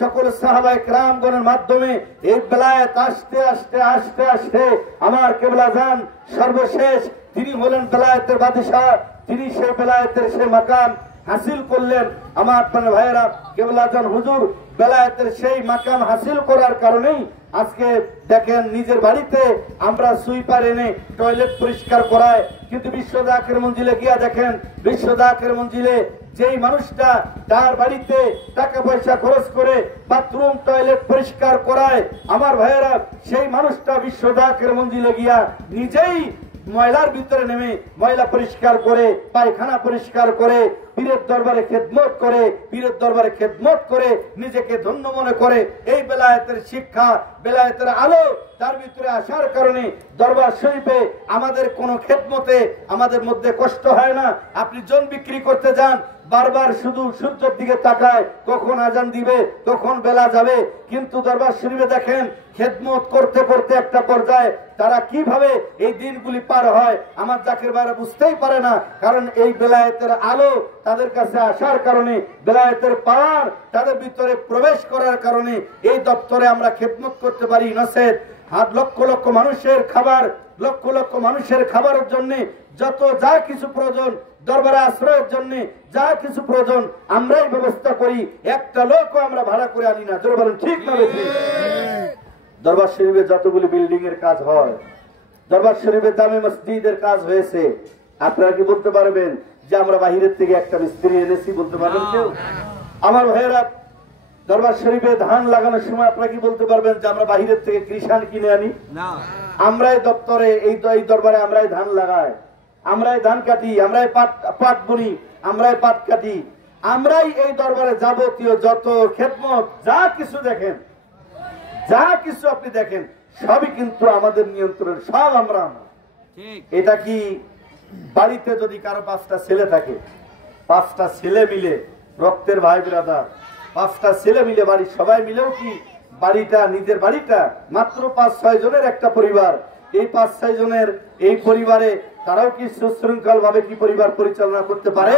সকল সাহাবায়ে কেরামগণের মাধ্যমে এই বেলায়েত আস্তে আস্তে আস্তে আস্তে আমার কেবলা জান সর্বশেষ তিনি হলেন বেলায়েতের বাদশাহ। তিনি সেই বেলায়েতের সেই মাকাম হাসিল করলেন। আমার প্রাণ ভাইয়েরা, কেবলা জান হুজুর বেলায়েতের সেই মাকাম হাসিল করার কারণেই আজকে দেখেন নিজের বাড়িতে আমরা সুইপার এনে টয়লেট পরিষ্কার করায়, কিন্তু বিশ্ব জাকের মঞ্জিলে গিয়া দেখেন বিশ্ব জাকের মঞ্জিলে যেই মানুষটা তার বাড়িতে টাকা পয়সা খরচ করে বাথরুম টয়লেট পরিষ্কার করায়, আমার ভাইয়েরা সেই মানুষটা বিশ্ব জাকের মঞ্জিলে গিয়া নিজেই ময়লার ভিতরে নেমে ময়লা পরিষ্কার করে, পায়খানা পরিষ্কার করে, পীরের দরবারে খেদমত করে, পীরের দরবারে খেদমত করে নিজেকে ধন্য মনে করে। এই বেলায়েতের শিক্ষা, বেলায়েতের আলো তার ভিতরে আসার কারণে দরবার শরীফে আমাদের কোনো খেদমতে আমাদের মধ্যে কষ্ট হয় না। আপনি জন বিক্রি করতে যান, বারবার শুধু সূর্যের দিকে তাকায়, কখন আজান দিবে, কখন বেলা যাবে। কিন্তু দরবার শরীফে দেখেন খেদমত করতে করতে একটা পর্যায়ে তারা কিভাবে এই দিনগুলি পার হয় আমার জাকের ভাইরা বুঝতেই পারে না। কারণ এই বেলায়েতের আলো তাদের কাছে আসার কারণে, বেলায়েতের পাওয়ার তাদের ভিতরে প্রবেশ করার কারণে এই দপ্তরে আমরা খেদমত করতে পারি। নসেদ হাত লক্ষ লক্ষ মানুষের খাবার, লক্ষ লক্ষ মানুষের খাবারের জন্য যত যা কিছু প্রয়োজন, দরবারে আশ্রয়ের জন্য যা কিছু প্রয়োজন আমরাই ব্যবস্থা করি, একটা লোকও আমরা ভাড়া করে আনি না। জোরে বলেন ঠিক না বেশি? দরবার শরীফে যতগুলি বিল্ডিং এর কাজ হয়, দরবার শরীফে জামে মসজিদের কাজ হয়েছে, আপনারা কি বলতে পারবেন যে আমরা বাহিরের থেকে একটা মিস্ত্রি এনেছি? বলতে পারবেন কেউ? আমার ভাইয়েরা, দরবার শরীফে ধান লাগানোর সময় আপনারা কি বলতে পারবেন যে আমরা বাহিরের থেকে কৃষাণ কিনে আনি? আমরাই দপ্তরে এই দরবারে আমরাই ধান লাগাই, আমরাই ধান কাটি, আমরাই পাট বুনি, আমরাই পাট কাটি, আমরাই এই দরবারে যাবতীয় যত খেদমত যা কিছু দেখেন, যা কিছু আপনি দেখেন সবই কিন্তু আমাদের নিয়ন্ত্রণ, সব আমরা। এটা কি বাড়িতে যদি কারো 5টা ছেলে থাকে, 5টা ছেলে মিলে রক্তের ভাই বিরাদার, 5টা ছেলে মিলে বাড়ির সবাই মিলেও কি বাড়িটা নিজের বাড়িটা মাত্র 5-6 জনের একটা পরিবার, এই 5-6 জনের এই পরিবারে তারাও কি সুশৃঙ্খল ভাবে কি পরিবার পরিচালনা করতে পারে?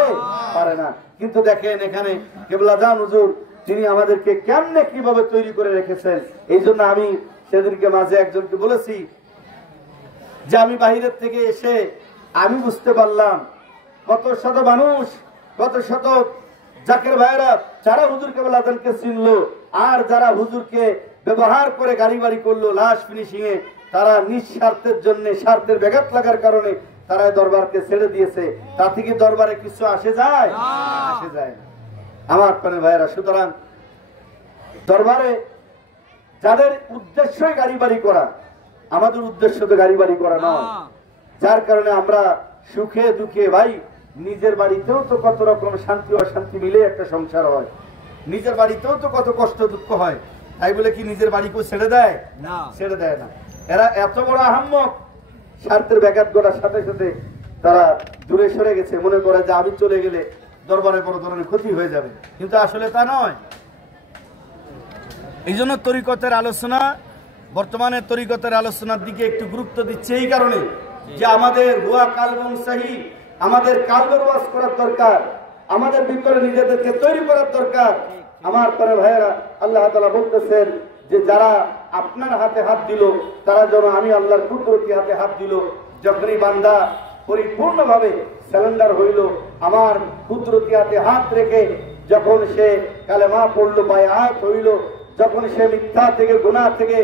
পারে না। কিন্তু দেখেন এখানে কেবলা জান হুজুর তিনি আমাদেরকে কেমনে কিভাবে তৈরি করে রেখেছেন। এই জন্য আমি সেদিনকে মাঝে একজনকে বলেছি যে আমি বাহিরের থেকে এসে আমি বুঝতে পারলাম কত শত মানুষ, কত শত জাকের ভাইরা যারা হুজুর কেবলা জানকে চিনলো আর যারা হুজুরকে ব্যবহার করে গাড়ি বাড়ি করলো লাস্ট ফিনিশিং এ, তারা নিঃস্বার্থের জন্য স্বার্থের ব্যাঘাত লাগার কারণে তারা দরবারকে ছেড়ে দিয়েছে। তা থেকে দরবারে কিছু আসে যায়? আসে যায় না। আমার প্রাণ ভাইয়েরা, সুতরাং দরবারে যাদের উদ্দেশ্যই গাড়ি বাড়ি করা, আমাদের উদ্দেশ্য তো গাড়ি বাড়ি করা নয়, যার কারণে আমরা সুখে দুঃখে ভাই নিজের বাড়িতেও তো কত রকম শান্তি অশান্তি মিলে একটা সংসার হয়, নিজের বাড়িতেও তো কত কষ্ট দুঃখ হয়, তাই বলে কি নিজের বাড়িকেও ছেড়ে দেয়? না, ছেড়ে দেয় না। এরা এত বড় আহাম্মক, স্বার্থের ব্যাঘাত ঘটার সাথে সাথে তারা দূরে সরে গেছে, মনে করে যে আমি চলে গেলে দরবারে বড় ধরনের ক্ষতি হয়ে যাবে, কিন্তু আসলে তা নয়। এই জন্য তরিকতের আলোচনা, বর্তমানে তরিকতের আলোচনার দিকে একটু গুরুত্ব দিচ্ছে এই কারণে যে আমাদের হুয়া কালবুন সহি, আমাদের কালবের ওয়াজ করার দরকার, আমাদের ভিতরে নিজেদেরকে তৈরি করার দরকার। আমার পরে ভাইয়েরা, আল্লাহ তাআলা বলতেছেন যে যারা আপনার হাতে হাত দিল তারা যেন আমি আল্লাহর কুদরতি হাতে হাত দিল। যখনই বান্দা পরিপূর্ণভাবে সারেন্ডার হইল, আমার কুদরতি হাতে হাত রেখে যখন সে কালেমা পড়লো, বায়াত হইল, যখন সে মিথ্যা থেকে গুনাহ থেকে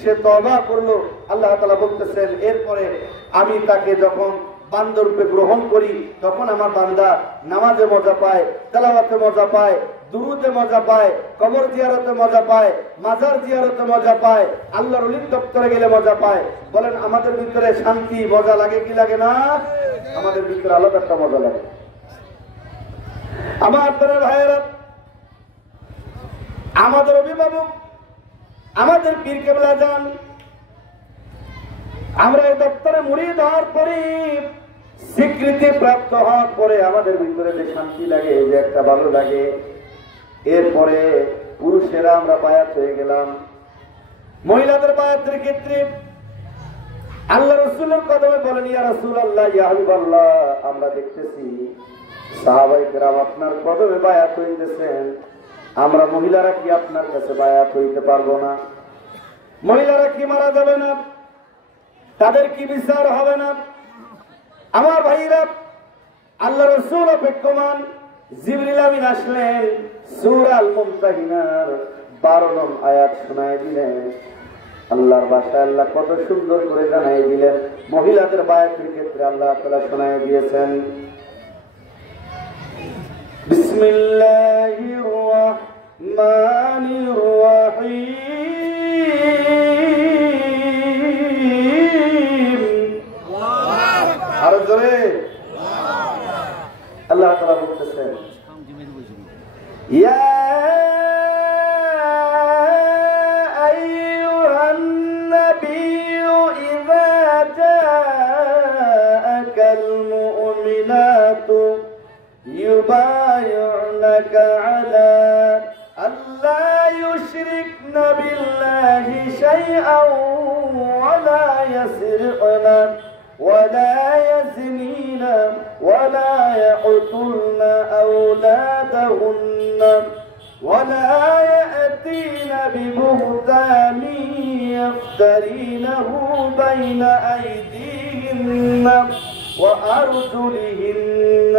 সে তওবা করলো, আল্লাহ তাআলা বলতেছেন এরপরে আমি তাকে যখন বান্দা রূপে গ্রহণ করি তখন আমার বান্দা নামাজে মজা পায়, তেলাওয়াতে মজা পায়, দুরুদে মজা পায়, কবর জিয়ারতে মজা পায়, মাজার জিয়ারতে মজা পায়, আল্লাহর ওলির দপ্তরে গেলে মজা পায়। বলেন আমাদের ভিতরে শান্তি মজা লাগে কি লাগে না? আমাদের ভিতরে আলাদা একটা মজা লাগে। আমার আপনার ভাইয়েরা, আমাদের অভিভাবক, আমাদের পীর কেবলা জান, আমরা এই দপ্তরে মুরিদ হওয়ার পরে, স্বীকৃতি প্রাপ্ত হওয়ার পরে আমাদের ভিতরে যে শান্তি লাগে, যে একটা ভালো লাগে, এরপরে পুরুষেরা আমরা বায়াত হয়ে গেলাম। মহিলাদের বায়াতের ক্ষেত্রে আল্লাহ রাসূলের কদমে বলেন ইয়া রাসূলুল্লাহ, ইয়া হাবিবাল্লাহ, আমরা দেখতেছি সাহাবায়ে কেরাম আপনার কদমে বায়াত হইতেছেন, আমরা মহিলারা কি আপনার কাছে বায়াত হইতে পারবো না? মহিলারা কি মারা যাবে না? তাদের কি বিচার হবে না? আমার ভাইরা, আল্লাহ রাসূল অপেক্ষমান। জিবরিল আমিন আসলেন, সূরা আল মুমতাহিনার 12 নং আয়াত শোনায় দিলেন। আল্লাহর ভাষায় আল্লাহ কত সুন্দর করে জানাই দিলেন। মহিলাদের বায়াতের ক্ষেত্রে আল্লাহ তাআলা শোনায় দিয়েছেন, বিসমিল্লাহির রাহমানির রাহিম। আর জোরে আল্লাহ তাআলা বলতেছেন, ইয়া আইয়ুহান নাবিয়্যু ইযা জাআকাল মুমিনাতু ইউবায়িউনাকা আলা আল্লা ইউশরিকনা বিল্লাহি শাইআন ওয়া লা ইয়াসরিকনা ولا يزنين ولا يقتلن أولادهن ولا يأتين ببهتان يفترينه بين أيديهن وأرجلهن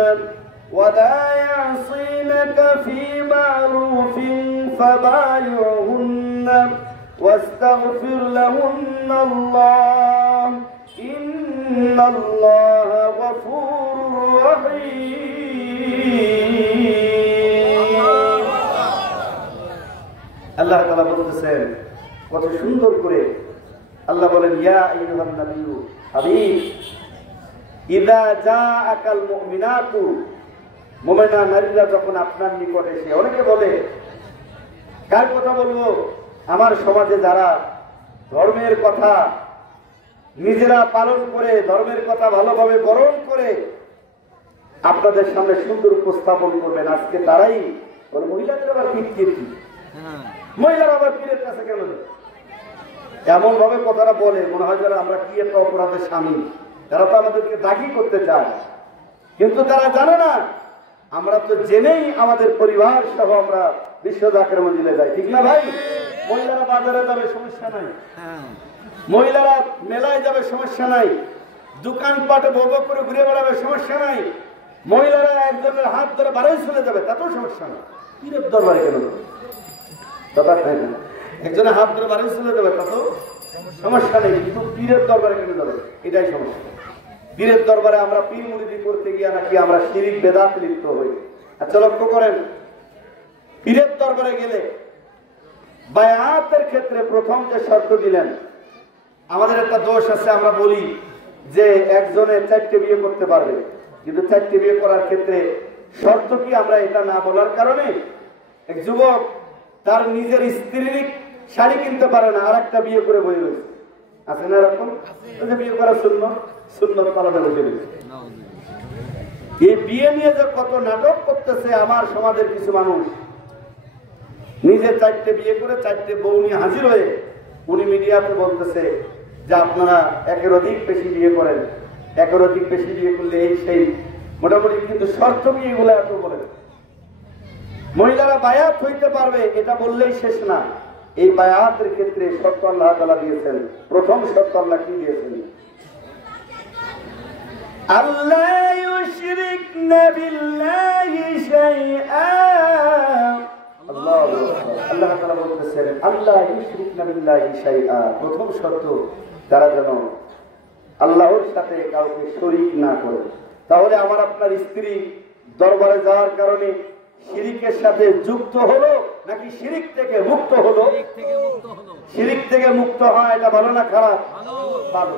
ولا يعصينك في معروف فبايعهن واستغفر لهن الله إن الله غفور رحيم। আল্লাহ তাআলা বলতেছেন কত সুন্দর করে। আল্লাহ বলেন, ইয়া আইয়ুহান নাবিয়্যু, হাবিব, ইযা জাআকাল মুমিনাতু, মুমিনা নারীরা যখন আপনার নিকট এসে, অনেকে বলে কার কথা বলবো? আমার সমাজে যারা ধর্মের কথা নিজেরা পালন করে, ধর্মের কথা ভালোভাবে বরণ করে আপনাদের সামনে সুন্দর উপস্থাপন করবেন, আজকে তারাই বলে মহিলাদের আবার পীর কি? মহিলারা আবার পীরের কাছে কেন? এমন ভাবে কথাটা বলে মনে হয় যেন আমরা কি একটা অপরাধের স্বামী। তারা তো আমাদেরকে দাগি করতে চায়, কিন্তু তারা জানে না আমরা তো জেনেই আমাদের পরিবার সহ আমরা বিশ্ব জাকের মঞ্জিলে যাই, ঠিক না ভাই? মহিলারা বাজারে যাবে, সমস্যা নাই। মহিলারা মেলায় যাবে, সমস্যা নাই। দোকানপাটে ভোগ করে ঘুরে বেড়াবে, সমস্যা নাই। মহিলারা একজনের হাত ধরে বাড়াই চলে যাবে, তাতেও সমস্যা নাই। পীরের দরবারে কেন যাবে? একজনের হাত ধরে বাড়াই চলে যাবে, তাতেও সমস্যা নেই, কিন্তু পীরের দরবারে কেন যাবে? এটাই সমস্যা। পীরের দরবারে আমরা পীর মুরিদি করতে গিয়ে নাকি আমরা শিরিক বেদাতে লিপ্ত হই। আচ্ছা, লক্ষ্য করেন, পীরের দরবারে গেলে বায়াতের ক্ষেত্রে প্রথম যে শর্ত দিলেন, আমাদের একটা দোষ আছে, আমরা বলি যে একজনে 4টে বিয়ে করতে পারবে, কিন্তু 4টে বিয়ে করার ক্ষেত্রে শর্ত কি? আমরা এটা না বলার কারণে এক যুবক তার নিজের স্ত্রীর শাড়ি কিনতে পারে না, আর একটা বিয়ে করে বই রয়েছে, আছে না এরকম? বিয়ে করা সুন্নত পালনে বসে রয়েছে। এই বিয়ে নিয়ে যে কত নাটক করতেছে আমার সমাজের কিছু মানুষ, নিজে 4টে বিয়ে করে 4টে বউ নিয়ে হাজির হয়ে উনি মিডিয়াতে বলতেছে যে আপনারা একের অধিক বেশি বিয়ে করেন, একের অধিক বেশি বিয়ে করলে এই সেই, মোটামুটি কিন্তু শর্ত কি এগুলো এত বলেন। মহিলারা বায়াত হইতে পারবে এটা বললেই শেষ না, এই বায়াতের ক্ষেত্রে শর্ত আল্লাহ তাআলা দিয়েছেন। প্রথম শর্ত আল্লাহ কি দিয়েছেন? আল্লাহ ইউশরিকনা বিল্লাহি শাইআ। আল্লাহ তাআলা বলতেছেন আল্লাহ ইউশরিকনা বিল্লাহি শাইআ, প্রথম শর্ত তারা যেন আল্লাহর সাথে কাউকে শরীক না করে। তাহলে আমার আপনার স্ত্রী দরবারে যাওয়ার কারণে শিরিকের সাথে যুক্ত হলো নাকি শিরিক থেকে মুক্ত হলো? শিরিক থেকে মুক্ত হয়, এটা ভালো না খারাপ? ভালো।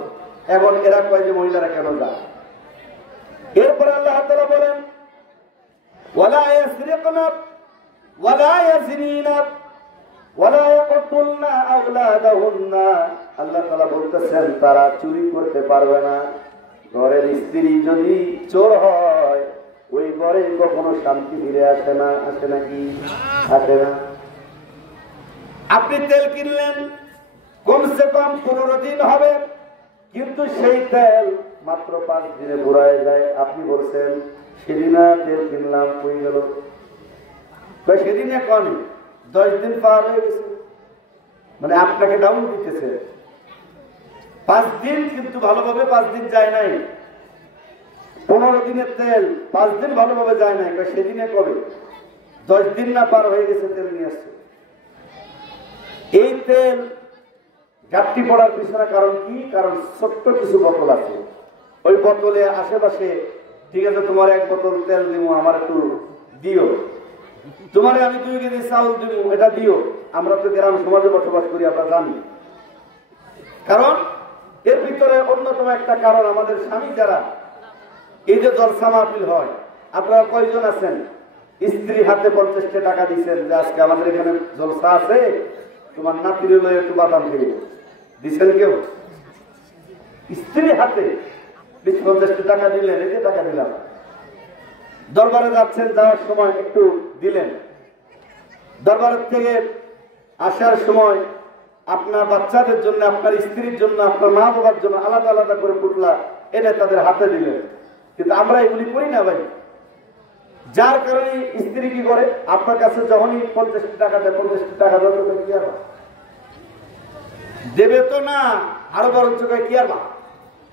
এখন এরা কয় যে মহিলারা কেন যায়? এরপরে আল্লাহ তাআলা বলেন ওয়ালা ইয়াসরিকনা ওয়ালা ইয়াজনিনা ওয়ালা ইয়াকতুলনা আওলাদাহুন্না। আল্লাহ তাআলা বলতেছেন তারা চুরি করতে পারবে না। ঘরের স্ত্রী যদি চোর হয় ওই ঘরে কখনো শান্তি ফিরে আসে না। আসে নাকি? আসে না। আপনি তেল কিনলেন, কমসে কম 15 দিন হবে, কিন্তু সেই তেল মাত্র 5 দিনে ঘুরায় যায়। আপনি বলছেন সেদিন তেল কিনলাম, কই গেল? সেদিনে কন 10 দিন পার হয়ে গেছে, মানে আপনাকে ডাউন দিতেছে। 5 দিন কিন্তু ভালোভাবে 5 দিন যায় নাই। 15 দিনের তেল 5 দিন ভালোভাবে যায় নাই, সেদিনে কবে? 10 দিন না পার হয়ে গেছে তেল নিয়ে আসছে। এই তেল ঘাটতি পড়ার পিছনে কারণ কি? কারণ ছোট্ট কিছু বোতল আছে, ওই বোতলে আশেপাশে, ঠিক আছে তোমার 1 বোতল তেল দিব, আমার একটু দিও, তোমারে আমি 2 কেজি চাউল দিব, এটা দিও। আমরা তো গ্রাম সমাজে বসবাস করি, আমরা জানি। কারণ এর ভিতরে অন্যতম একটা কারণ, আমাদের স্বামী যারা এই যে জলসা মাহফিল হয়, আপনারা কয়জন আছেন স্ত্রী হাতে 50 টাকা দিচ্ছেন যে আজকে আমাদের এখানে জলসা আছে, তোমার নাতির লয়ে একটু বাদাম খেয়ে দিচ্ছেন? কেউ স্ত্রী হাতে 20-50 টাকা দিলেন, এই যে টাকা দিলাম। দরবারে যাচ্ছেন, যাওয়ার সময় একটু দিলেন। দরবারের থেকে আসার সময় আপনার বাচ্চাদের জন্য, আপনার স্ত্রীর জন্য, আপনার মা বাবার জন্য আলাদা আলাদা করে পুটলা এনে তাদের হাতে দিলেন। কিন্তু আমরা এগুলি করি না ভাই। যার কারণে স্ত্রী কি করে, আপনার কাছে যখনই 50 টাকা দেয়, 50 টাকা কি আর দেবে তো না, আরো বরঞ্চ কি আর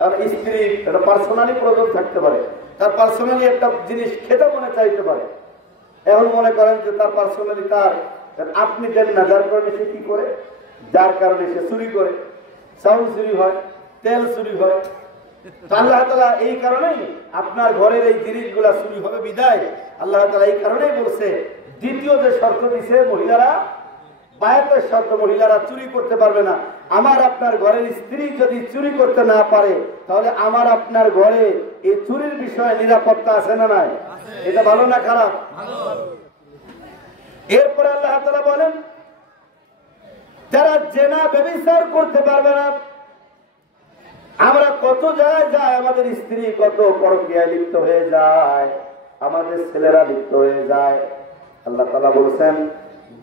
তার স্ত্রী একটা পার্সোনালি প্রয়োজন থাকতে পারে, তার পার্সোনালি একটা জিনিস খেতে মনে চাইতে পারে। এখন মনে করেন যে তার পার্সোনালি তার আপনি দেন না, যার কারণে সে কি করে, যার কারণে সে চুরি করে, চাউল চুরি হয়, তেল চুরি হয়। আল্লাহ তাআলা এই কারণেই আপনার ঘরের এই জিনিসগুলা চুরি হবে বিদায় আল্লাহ তাআলা এই কারণেই বলছে, দ্বিতীয় যে শর্ত দিছে মহিলারা, বায়াতের শর্ত, মহিলারা চুরি করতে পারবে না। আমার আপনার ঘরের স্ত্রী যদি চুরি করতে না পারে, তাহলে আমার আপনার ঘরে এই চুরির বিষয়ে নিরাপত্তা আছে না নাই? এটা ভালো না খারাপ? এরপরে আল্লাহ তাআলা বলেন, যারা জেনা ব্যভিচার করতে পারবে না। আমরা কত জায়গায় যাই, আমাদের স্ত্রী কত পরকীয়ায় লিপ্ত হয়ে যায়, আমাদের ছেলেরা লিপ্ত হয়ে যায়। আল্লাহ তাআলা বলেছেন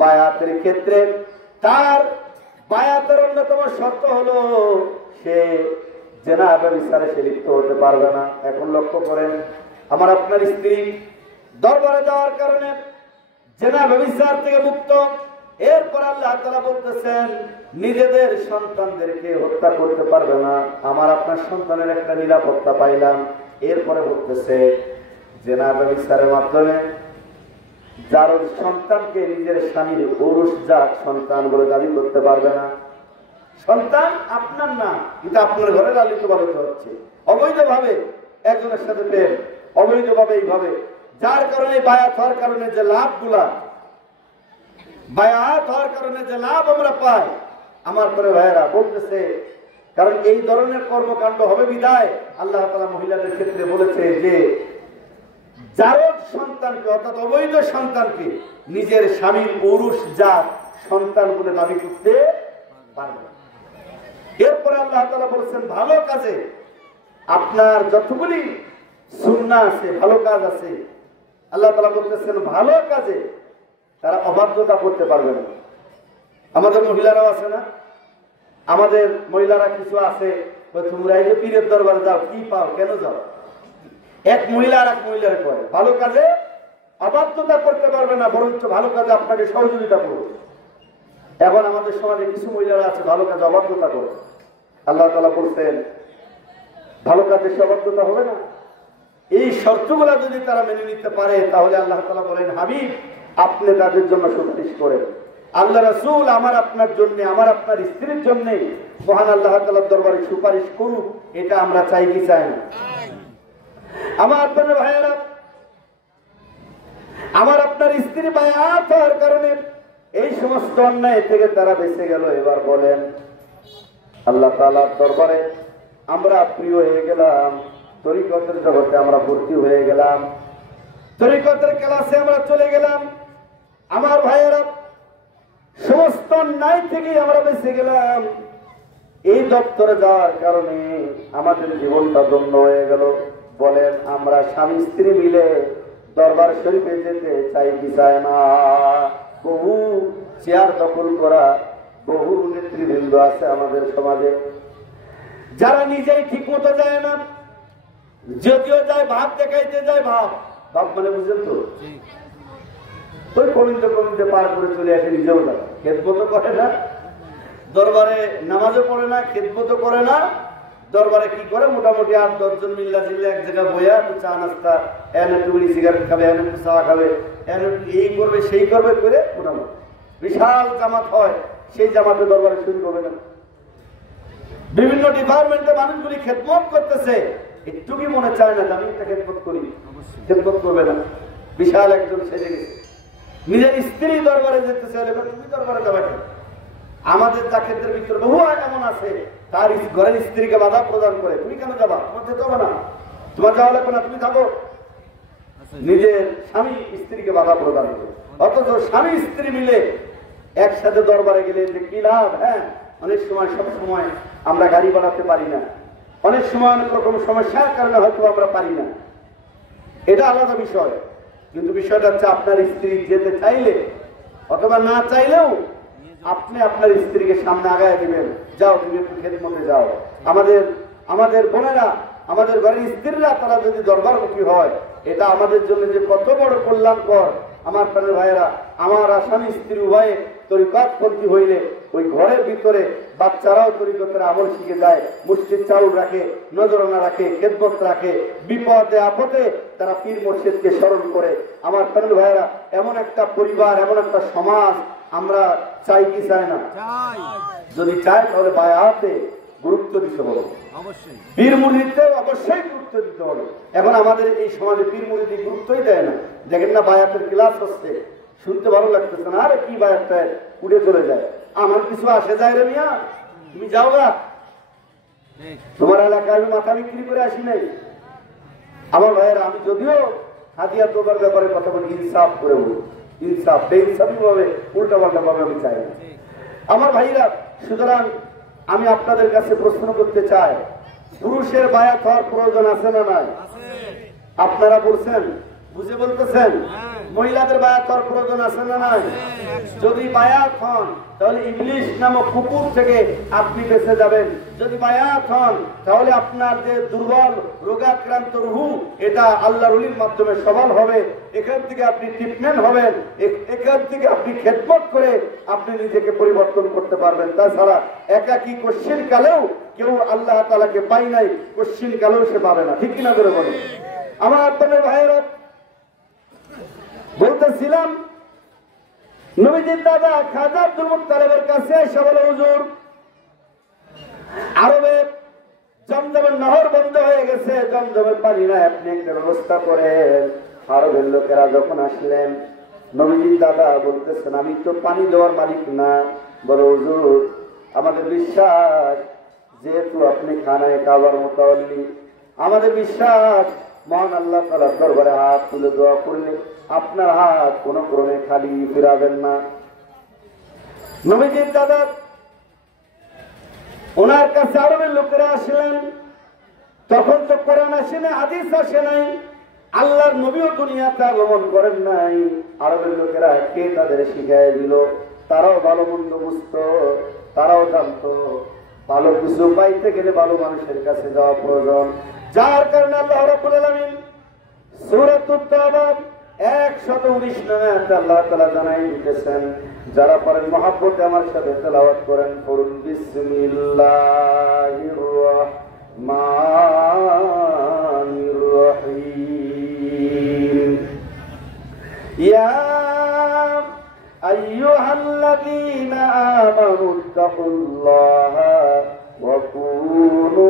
বায়াতের ক্ষেত্রে তার বায়াতের অন্যতম শর্ত হলো সে জেনা ব্যভিচারে সে লিপ্ত হতে পারবে না। এখন লক্ষ্য করেন, আমার আপনার স্ত্রী দরবারে যাওয়ার কারণে জেনা ব্যভিচার থেকে মুক্ত। এরপর আল্লাহ তাআলা বলতেছেন নিজেদের সন্তানদেরকে হত্যা করতে পারবে না, আমার আপনার সন্তানের একটা নিরাপত্তা পাইলাম। এরপরে বলতেছে জেনা ব্যভিচারের মাধ্যমে যার সন্তানকে নিজের স্বামীর ঔরসজাত সন্তান বলে দাবি করতে পারবে না। সন্তান আপনার না, কিন্তু আপনার ঘরে লালিত পালিত হচ্ছে অবৈধভাবে, একজনের সাথে প্রেম অবৈধভাবে এইভাবে। যার কারণে বায়াত হওয়ার কারণে যে লাভগুলা, বায়াত হওয়ার কারণে যে লাভ আমরা পাই, আমার পরে ভাইয়েরা বলতেছে, কারণ এই ধরনের কর্মকাণ্ড হবে বিদায় আল্লাহ তাআলা মহিলাদের ক্ষেত্রে বলেছে যে জারজ সন্তানকে, অর্থাৎ অবৈধ সন্তানকে নিজের স্বামীর ঔরসজাত সন্তান বলে দাবি করতে পারবে না। এরপরে আল্লাহ তাআলা বলেছেন ভালো কাজে আপনার যতগুলি সুন্নাহ আছে, ভালো কাজ আছে, আল্লাহ তাআলা বলতেছেন ভালো কাজে তারা অবাধ্যতা করতে পারবে না। আমাদের মহিলারাও আছে না, আমাদের মহিলারা কিছু আছে, তোমরা এই যে পীরের দরবারে যাও, কি পাও, কেন যাও? এক মহিলা আর এক মহিলার করে ভালো কাজে অবাধ্যতা করতে পারবে না, বরঞ্চ ভালো কাজে আপনাকে সহযোগিতা করবে। এখন আমাদের সমাজে কিছু মহিলারা আছে ভালো কাজে অবাধ্যতা করে। আল্লাহ তাআলা বলছেন ভালো কাজে সে অবাধ্যতা হবে না। এই শর্তগুলা যদি তারা মেনে নিতে পারে, তাহলে আল্লাহ তাআলা বলেন হাবিব আপনি তাদের জন্য সুপারিশ করেন। আল্লাহ রাসূল আমার আপনার জন্য, আমার আপনার স্ত্রীর জন্য মহান আল্লাহ তাআলার দরবারে সুপারিশ করুক, এটা আমরা চাই কি চাই না? আমার আপনার ভাইয়েরা, আমার আপনার স্ত্রী বায়াত হওয়ার কারণে এই সমস্ত অন্যায় থেকে তারা বেঁচে গেল। এবার বলেন আল্লাহ তাআলার দরবারে আমরা প্রিয় হয়ে গেলাম, তরিকতের জগতে আমরা ভর্তি হয়ে গেলাম, তরিকতের ক্লাসে আমরা চলে গেলাম। আমার ভাইয়েরা, সমস্ত অন্যায় থেকে আমরা বেঁচে গেলাম। এই দপ্তরে যাওয়ার কারণে আমাদের জীবনটা ধন্য হয়ে গেল। বলেন আমরা স্বামী স্ত্রী মিলে দরবার শরীফে যেতে চাই কি চাই না? বহু চেয়ার দখল করা বহু নেতৃবৃন্দ আছে আমাদের সমাজে, যারা নিজেই ঠিক মতো যায় না, যদিও যায় ভাব দেখাইতে যায়। ভাব ভাব মানে বুঝলেন তো, ওই কমিতে কমিতে পার করে চলে আসে, নিজেও না, খেদমত করে না, দরবারে নামাজও পড়ে না, খেদমত করে না। দরবারে কি করে, মোটামুটি 8-10 জন মিল্লা জিল্লা এক জায়গায় বইয়া একটু চা নাস্তা, এন একটু বিড়ি সিগারেট খাবে, এন একটু চা খাবে, এন এই করবে সেই করবে করে মোটামুটি বিশাল জামাত হয়। সেই জামাতে দরবারে শুরু করবে না। বিভিন্ন ডিপার্টমেন্টে মানুষগুলি খেদমত করতেছে, একটু কি মনে চায় না আমি একটা খেদমত করি? খেদমত করবে না। বিশাল একজন সেজে গেছে, নিজের স্ত্রী দরবারে যেতেছে, তুমি দরবারে যাবে কেন? আমাদের জাকেতের ভিতরে বহু এমন আছে, তার ঘরের স্ত্রীকে বাধা প্রদান করে, তুমি কেন যাবা? তোমার যেতে হবে না, তোমার যাওয়া লাগবে না, তুমি থাকো। নিজের স্বামী স্ত্রীকে বাধা প্রদান করে, অথচ স্বামী স্ত্রী মিলে একসাথে দরবারে গেলে যে কি লাভ? হ্যাঁ, অনেক সময় সব সময় আমরা গাড়ি বাড়াতে পারি না, অনেক সময় অনেক রকম সমস্যার কারণে হয়তো আমরা পারি না, এটা আলাদা বিষয়। কিন্তু বিষয়টা হচ্ছে আপনার স্ত্রী যেতে চাইলে অথবা না চাইলেও আপনি আপনার স্ত্রীকে সামনে আগায় দিবেন, যাও তুমি একটু খেদমতে যাও। আমাদের বোনেরা, আমাদের ঘরের স্ত্রীরা তারা যদি দরবারমুখী হয়, এটা আমাদের জন্য যে কত বড় কল্যাণকর। আমার প্রাণের ভাইয়েরা, আমার স্বামী স্ত্রী উভয়ে তরিকতপন্থী হইলে ওই ঘরের ভিতরে বাচ্চারাও তরিকতের আমল শিখে যায়, মসজিদ চাউল রাখে, নজরানা রাখে, খেদমত রাখে, বিপদে আপদে তারা পীর মুর্শিদকে স্মরণ করে। আমার প্রাণের ভাইয়েরা, এমন একটা পরিবার, এমন একটা সমাজ আমরা চাই কি চাই না? যদি চাই তাহলে বায়াতে গুরুত্ব দিতে হবে, পীর মুরিদে অবশ্যই গুরুত্ব দিতে হবে। এখন আমাদের এই সমাজে পীর মুরিদ গুরুত্বই দেয় না। দেখেন না, বায়াতের ক্লাস হচ্ছে, শুনতে ভালো লাগতেছে না, আরে কি বায়াতটায় উড়ে চলে যায়, আমার কিছু আসে যায় রে মিয়া, তুমি যাও গা, তোমার এলাকায় আমি মাথা বিক্রি করে আসি নাই। আমার ভাইয়েরা, আমি যদিও হাতিয়া তোবার ব্যাপারে কথা বলি, ইনসাফ করে বলি, ইনসাফ বেইনসাফি ভাবে উল্টা পাল্টা ভাবে আমি চাই না। আমার ভাইরা, সুতরাং আমি আপনাদের কাছে প্রশ্ন করতে চাই, পুরুষের বায়াত হওয়ার প্রয়োজন আছে না নাই? আপনারা বলছেন, বুঝে বলতেছেন, মহিলাদের বায়াত হওয়ার প্রয়োজন আছে না নাই? যদি বায়াত হন তাহলে ইবলিশ নামক কুকুর থেকে আপনি বেঁচে যাবেন। যদি বায়াত হন তাহলে আপনার যে দুর্বল রোগাক্রান্ত রুহু, এটা আল্লাহর ওলির মাধ্যমে সবল হবে। এখান থেকে আপনি ট্রিটমেন্ট হবেন, এখান থেকে আপনি খেদমত করে আপনি নিজেকে পরিবর্তন করতে পারবেন। তাছাড়া একাকী কশ্চিন কালেও কেউ আল্লাহ তাআলাকে পাই নাই, কশ্চিন কালেও সে পাবে না। ঠিক কিনা করে বলেন? আমার আপনাদের ভাইয়েরা, বলতেছিলাম, নবীজির দাদা খাজা আব্দুল মুত্তালিবের কাছে এসে বলে, হুজুর, আরবে জমজমের নহর বন্ধ হয়ে গেছে, জমজমের পানি না, আপনি একটা ব্যবস্থা করেন। আরবের লোকেরা যখন আসলেন, নবীজির দাদা বলতেছেন, আমি তো পানি দেওয়ার মালিক না। বলে, হুজুর, আমাদের বিশ্বাস, যেহেতু আপনি খানায় কাবার মুতাওয়াল্লি, আমাদের বিশ্বাস মহান আল্লাহ তাআলার দরবারে হাত তুলে দোয়া করলে আপনার হাত কোন ক্রমে খালি ফিরাবেন না। নবীজির দাদা, ওনার কাছে আরবের লোকেরা আসলেন, তখন তো কোরআন আসে না, হাদিস আসে নাই, আল্লাহর নবীও দুনিয়াতে আগমন করেন নাই। আরবের লোকেরা কে তাদের শিখাই দিল? তারাও ভালো মন্দ বুঝতো, তারাও জানতো ভালো কিছু পাইতে গেলে ভালো মানুষের কাছে যাওয়া প্রয়োজন। যার কারণে আল্লাহ রাব্বুল আলামিন সূরাতুত তাওবা 119 নম্বরে আল্লাহ তাআলা জানাই দিতেছেন, যারা পারেন মহব্বতে আমার সাথে তেলাওয়াত করেন, পড়ুন বিসমিল্লাহির রাহমানির রহিম। ইয়া আইয়ুহাল্লাযীনা আমানুত্তাকুল্লাহা ওয়া কুনু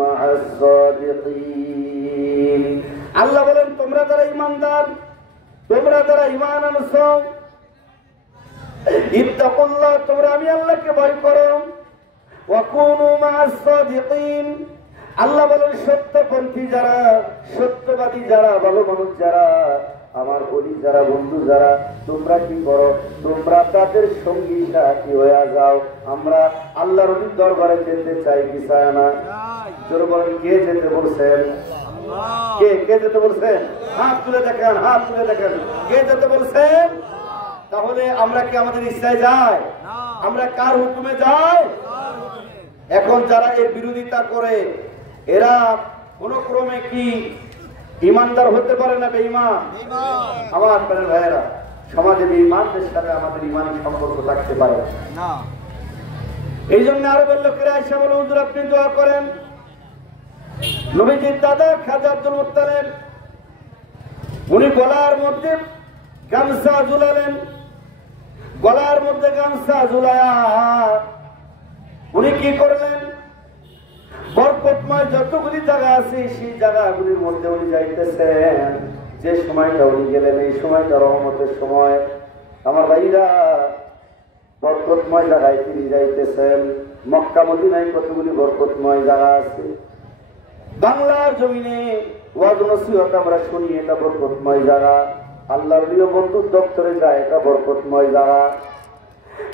মা'আস সাদিকিন। আল্লাহ বলেন, তোমরা যারা ঈমানদার, তোমরা যারা ঈমান আনছো, ইত্তাকুল্লাহ, তোমরা আমি আল্লাহকে ভয় করো, ওয়া কুনু মা'আস সাদিকিন। আল্লাহ বলেন, সত্যপন্থী যারা, সত্যবাদী যারা, ভালো মানুষ যারা, আমার বলি যারা, বন্ধু যারা, তোমরা কি করো? তোমরা তাদের সঙ্গী সাথী হয়ে যাও। আমরা আল্লাহর দরবারে যেতে চাই কি চাই না? জোরে বলেন, কে যেতে বলছেন? কে কে যেতে বলছেন? হাত তুলে দেখেন, হাত তুলে দেখেন, কে যেতে বলছেন? তাহলে আমরা কি আমাদের ইচ্ছায় যাই? আমরা কার হুকুমে যাই? এখন যারা এর বিরোধিতা করে, এরা কোন ক্রমে কি ইমানদার হতে পারে না বেঈমান? আমার প্রাণের ভাইয়েরা, সমাজের ইমানদের সাথে আমাদের ইমানের সম্পর্ক থাকতে পারে না। এই জন্য আরবের লোকেরা এসে বলে, হুজুর আপনি দোয়া করেন। নবীজির দাদা খাজা আব্দুল মুত্তালিব উনি গলার মধ্যে গামছা ঝুলালেন, গলার মধ্যে গামছা ঝুলায়া উনি কি করলেন, বরকতময় যতগুলি জায়গা আছে সেই জায়গাগুলির মধ্যে উনি যাইতেছেন। যে সময়টা উনি গেলেন এই সময়টা রহমতের সময়। আমার ভাইরা, বরকতময় জায়গায় তিনি যাইতেছেন। মক্কা মদিনায় কতগুলি বরকতময় জায়গা আছে। বাংলার জমিনে ওয়াজ নসিহত আমরা শুনি, এটা বরকতময় জায়গা। আল্লাহর প্রিয় বন্ধুর দপ্তরে যায়, এটা বরকতময় জায়গা।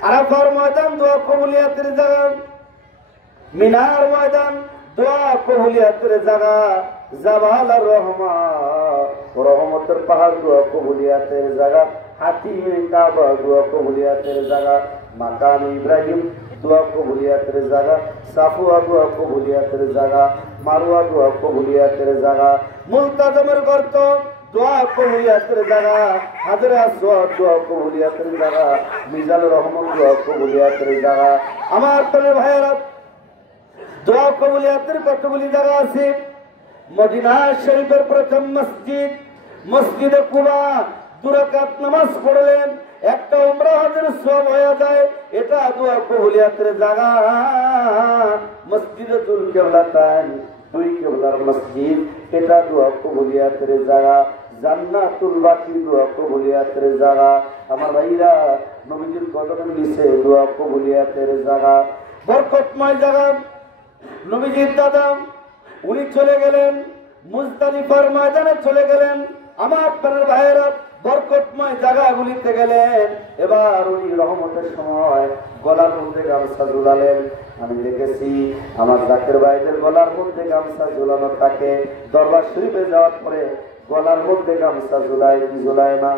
আরাফার ময়দান দোয়া কবুলিয়াতের জায়গা, মিনার ময়দান দোয়া কবুলিয়াতের জায়গা, জাবাল আর রহমা রহমতের পাহাড় দোয়া কবুলিয়াতের জায়গা, হাতিমে কাবা দোয়া কবুলিয়াতের জায়গা, মাকাম ইব্রাহিম দোয়া কবুলিয়াতের জায়গা, সাফুয়া দোয়া কবুলিয়াতের জায়গা, মারুয়া দোয়া কবুলিয়াতের জায়গা, মুলতাজমের গর্ত দোয়া কবুলিয়াতের জায়গা, হাজরে আসওয়াদ দোয়া কবুলিয়াতের জায়গা, মিজান রহমত দোয়া কবুলিয়াতের জায়গা। আমার প্রিয় ভাইয়েরা, দোয়া কবুলিয়াতের কতগুলি জায়গা আছে। মদিনা শরীফের প্রথম মসজিদ, মসজিদে কুবা, 2 রাকাত নামাজ পড়লেন, একটা উমরা হজের সওয়াব হয়ে যায়, এটা দোয়া কবুলিয়াতের জায়গা। মসজিদে দুল কিবলাতান, 2 কিবলার মসজিদ, এটা দোয়া কবুলিয়াতের জায়গা। জান্নাতুল বাকি দোয়া কবুলিয়াতের জায়গা। আমার ভাইরা, নবীজির কদমের নিচে দোয়া কবুলিয়াতের জায়গা, বরকতময় জায়গা। নবীজির দাদা উনি চলে গেলেন মুজদালিফার ময়দানে চলে গেলেন। আমার আপনার ভাইয়েরা, বরকতময় জায়গাগুলিতে গেলেন। এবার উনি রহমতের সময় গলার মধ্যে গামছা ঝুলালেন। আমি দেখেছি আমার জাকের ভাইদের গলার মধ্যে গামছা ঝুলানো থাকে। দরবার শরীফে যাওয়ার পরে গলার মধ্যে গামছা ঝুলায় কি ঝুলায় না?